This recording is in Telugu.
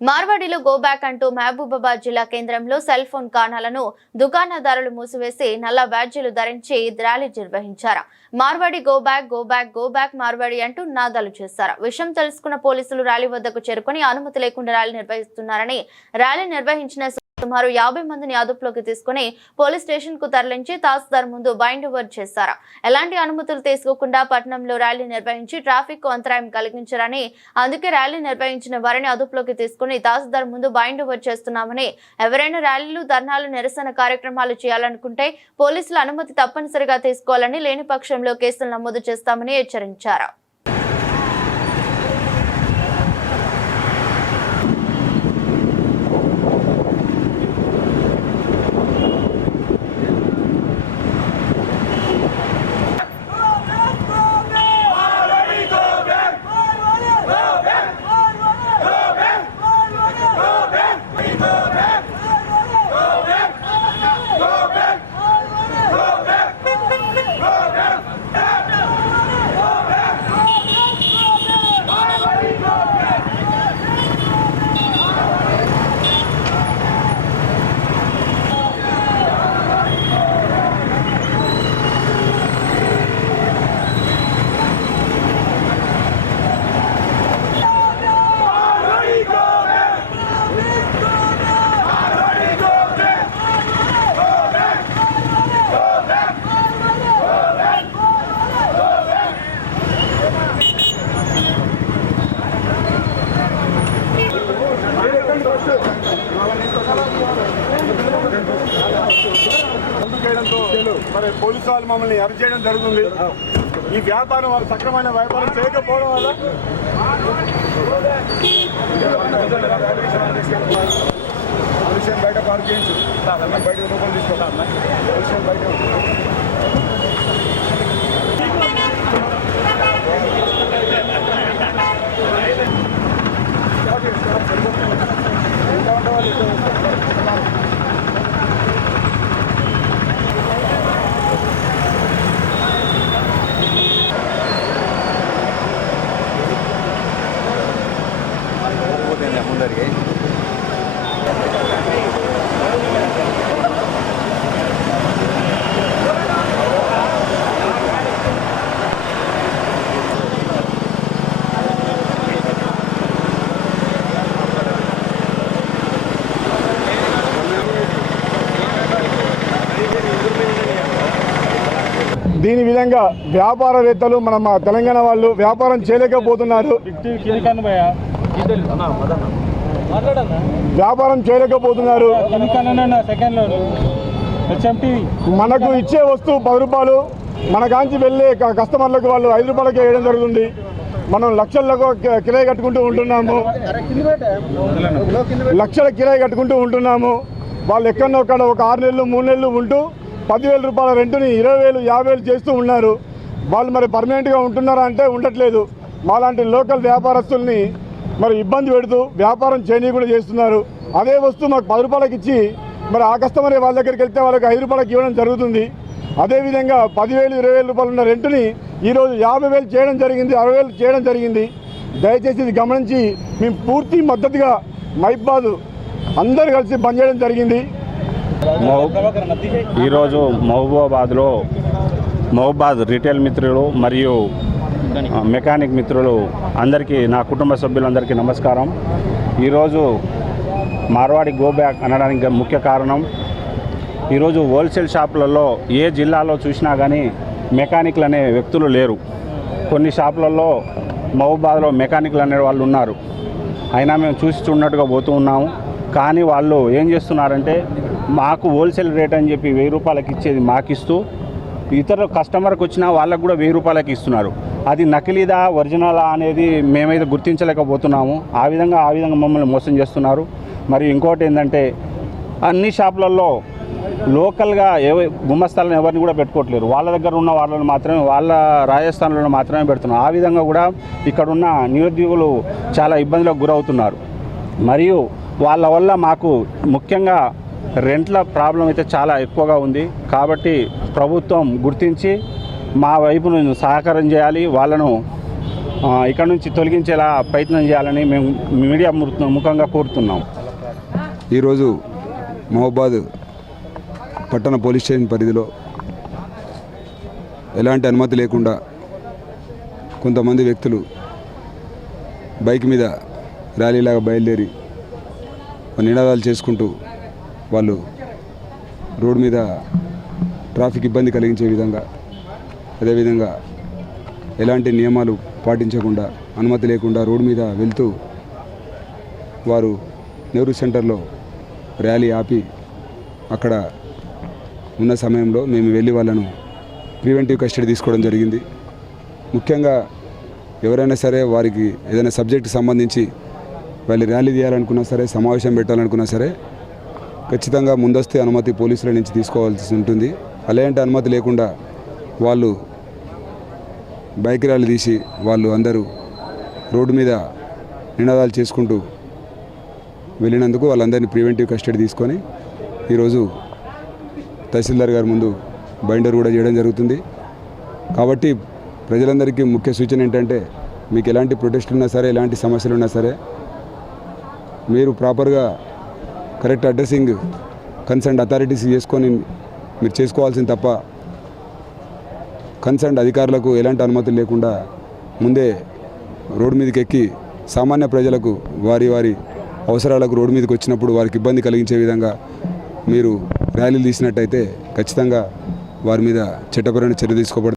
మార్వాడిలో గోబ్యాక్ అంటూ మహబూబాబాద్ జిల్లా కేంద్రంలో సెల్ ఫోన్ కాణాలను దుకాణదారులు మూసివేసి నల్ల బ్యాడ్జీలు ధరించి ర్యాలీ నిర్వహించారు. Marwadi go back go back go back Marwadi అంటూ నాదాలు చేశారు. విషయం తెలుసుకున్న పోలీసులు ర్యాలీ వద్దకు చేరుకుని అనుమతి లేకుండా ర్యాలీ నిర్వహిస్తున్నారని ర్యాలీ నిర్వహించిన సుమారు యాభై మందిని అదుపులోకి తీసుకుని పోలీస్ స్టేషన్కు తరలించి తహసీల్దార్ ముందు బైండ్ ఓవర్ చేశారు. ఎలాంటి అనుమతులు తీసుకోకుండా పట్టణంలో ర్యాలీ నిర్వహించి ట్రాఫిక్కు అంతరాయం కలిగించారని అందుకే ర్యాలీ నిర్వహించిన వారిని అదుపులోకి తీసుకుని తహసీల్దార్ ముందు బైండ్ ఓవర్ చేస్తున్నామని ఎవరైనా ర్యాలీలు ధర్నాలు నిరసన కార్యక్రమాలు చేయాలనుకుంటే పోలీసుల అనుమతి తప్పనిసరిగా తీసుకోవాలని లేని పక్షంలో కేసులు నమోదు చేస్తామని హెచ్చరించారు. వాళ్ళు మమ్మల్ని అరెస్ట్ చేయడం జరుగుతుంది. ఈ వ్యాపారం వాళ్ళు సక్రమైన వ్యాపారం చేయకపోవడం వల్ల విషయం బయట పార్క్ చేయించు. బయట రూపాయలు తీసుకోవాలి విషయం బయట దీని విధంగా వ్యాపారవేత్తలు మన మా తెలంగాణ వాళ్ళు వ్యాపారం చేయలేకపోతున్నారు. వ్యాపారం చేయలేకపోతున్నారు. మనకు ఇచ్చే వస్తువు పది రూపాయలు మన కాంచి వెళ్ళే కస్టమర్లకు వాళ్ళు ఐదు రూపాయలకి వేయడం జరుగుతుంది. మనం లక్షలకు కిరాయి కట్టుకుంటూ ఉంటున్నాము. లక్షల కిరాయి కట్టుకుంటూ ఉంటున్నాము. వాళ్ళు ఎక్కడో ఒక ఆరు నెలలు మూడు నెలలు ఉంటూ పదివేల రూపాయల రెంటుని ఇరవై వేలు యాభై వేలు చేస్తూ ఉన్నారు. వాళ్ళు మరి పర్మనెంట్గా ఉంటున్నారా అంటే ఉండట్లేదు. మాలాంటి లోకల్ వ్యాపారస్తుల్ని మరి ఇబ్బంది పెడుతూ వ్యాపారం చేయనీయకుండా చేస్తున్నారు. అదే వస్తువు మాకు పది రూపాయలకి ఇచ్చి మరి ఆ కస్టమర్ వాళ్ళ దగ్గరికి వెళ్తే వాళ్ళకి ఐదు రూపాయలకి ఇవ్వడం జరుగుతుంది. అదేవిధంగా పదివేలు ఇరవై వేల రూపాయలు ఉన్న రెంటుని ఈరోజు యాభై వేలు చేయడం జరిగింది అరవై వేలు చేయడం జరిగింది. దయచేసి ఇది గమనించి మేము పూర్తి మద్దతుగా మైబాదు అందరు కలిసి బంద్ చేయడం జరిగింది. ఈరోజు మహబూబాబాద్లో మహబూబాద్ రిటైల్ మిత్రులు మరియు మెకానిక్ మిత్రులు అందరికీ నా కుటుంబ సభ్యులందరికీ నమస్కారం. ఈరోజు మార్వాడి గో బ్యాక్ అనడానికి ముఖ్య కారణం ఈరోజు హోల్సేల్ షాపులలో ఏ జిల్లాలో చూసినా కానీ మెకానిక్లు అనే వ్యక్తులు లేరు. కొన్ని షాపులలో మహబూబాద్లో మెకానిక్లు అనే వాళ్ళు ఉన్నారు. అయినా మేము చూసి చూడనట్టుగా పోతూ ఉన్నాము. కానీ వాళ్ళు ఏం చేస్తున్నారంటే మాకు హోల్సేల్ రేట్ అని చెప్పి వెయ్యి రూపాయలకి ఇచ్చేది మాకు ఇస్తూ ఇతర కస్టమర్కి వచ్చినా వాళ్ళకు కూడా వెయ్యి రూపాయలకి ఇస్తున్నారు. అది నకిలీదా ఒరిజినలా అనేది మేమైతే గుర్తించలేకపోతున్నాము. ఆ విధంగా ఆ విధంగా మమ్మల్ని మోసం చేస్తున్నారు. మరియు ఇంకోటి ఏంటంటే అన్ని షాపులలో లోకల్గా ఏ గుమ్మస్తాలను ఎవరిని కూడా పెట్టుకోవట్లేరు. వాళ్ళ దగ్గర ఉన్న వాళ్ళని మాత్రమే వాళ్ళ రాజస్థాన్లో మాత్రమే పెడుతున్నారు. ఆ విధంగా కూడా ఇక్కడున్న నిరుద్యోగులు చాలా ఇబ్బందులకు గురవుతున్నారు. మరియు వాళ్ళ వల్ల మాకు ముఖ్యంగా రెంట్ల ప్రాబ్లం అయితే చాలా ఎక్కువగా ఉంది. కాబట్టి ప్రభుత్వం గుర్తించి మా వైపు నుంచి సహకారం చేయాలి వాళ్ళను ఇక్కడ నుంచి తొలగించేలా ప్రయత్నం చేయాలని మేము మీడియా ము- ముఖంగా కోరుతున్నాం. ఈరోజు మహబాద్ పట్టణ పోలీస్ స్టేషన్ పరిధిలో ఎలాంటి అనుమతి లేకుండా కొంతమంది వ్యక్తులు బైక్ మీద ర్యాలీలాగా బయలుదేరి నినాదాలు చేసుకుంటూ వాళ్ళు రోడ్డు మీద ట్రాఫిక్ ఇబ్బంది కలిగించే విధంగా అదేవిధంగా ఎలాంటి నియమాలు పాటించకుండా అనుమతి లేకుండా రోడ్డు మీద వెళ్తూ వారు నెహ్రూ సెంటర్లో ర్యాలీ ఆపి అక్కడ ఉన్న సమయంలో మేము వెళ్ళి వాళ్ళను ప్రివెంటివ్ కస్టడీ తీసుకోవడం జరిగింది. ముఖ్యంగా ఎవరైనా సరే వారికి ఏదైనా సబ్జెక్ట్ సంబంధించి వాళ్ళు ర్యాలీ తీయాలనుకున్నా సరే సమావేశం పెట్టాలనుకున్నా సరే ఖచ్చితంగా ముందస్తు అనుమతి పోలీసుల నుంచి తీసుకోవాల్సి ఉంటుంది. అలాంటి అనుమతి లేకుండా వాళ్ళు బైక్ ర్యాలీ తీసి వాళ్ళు అందరూ రోడ్డు మీద నినాదాలు చేసుకుంటూ వెళ్ళినందుకు వాళ్ళందరినీ ప్రివెంటివ్ కస్టడీ తీసుకొని ఈరోజు తహసీల్దార్ గారి ముందు బైండర్ కూడా చేయడం జరుగుతుంది. కాబట్టి ప్రజలందరికీ ముఖ్య సూచన ఏంటంటే మీకు ఎలాంటి ప్రొటెస్టులు ఉన్నా సరే ఎలాంటి సమస్యలు ఉన్నా సరే మీరు ప్రాపర్గా కరెక్ట్ అడ్రస్సింగ్ కన్సర్న్ అథారిటీస్ చేసుకొని మీరు చేసుకోవాల్సింది తప్ప కన్సర్న్ అధికారులకు ఎలాంటి అనుమతులు లేకుండా ముందే రోడ్డు మీదకి ఎక్కి సామాన్య ప్రజలకు వారి వారి అవసరాలకు రోడ్డు మీదకి వచ్చినప్పుడు వారికి ఇబ్బంది కలిగించే విధంగా మీరు ర్యాలీలు తీసినట్టయితే ఖచ్చితంగా వారి మీద చట్టపరమైన చర్య తీసుకోబడుతుంది.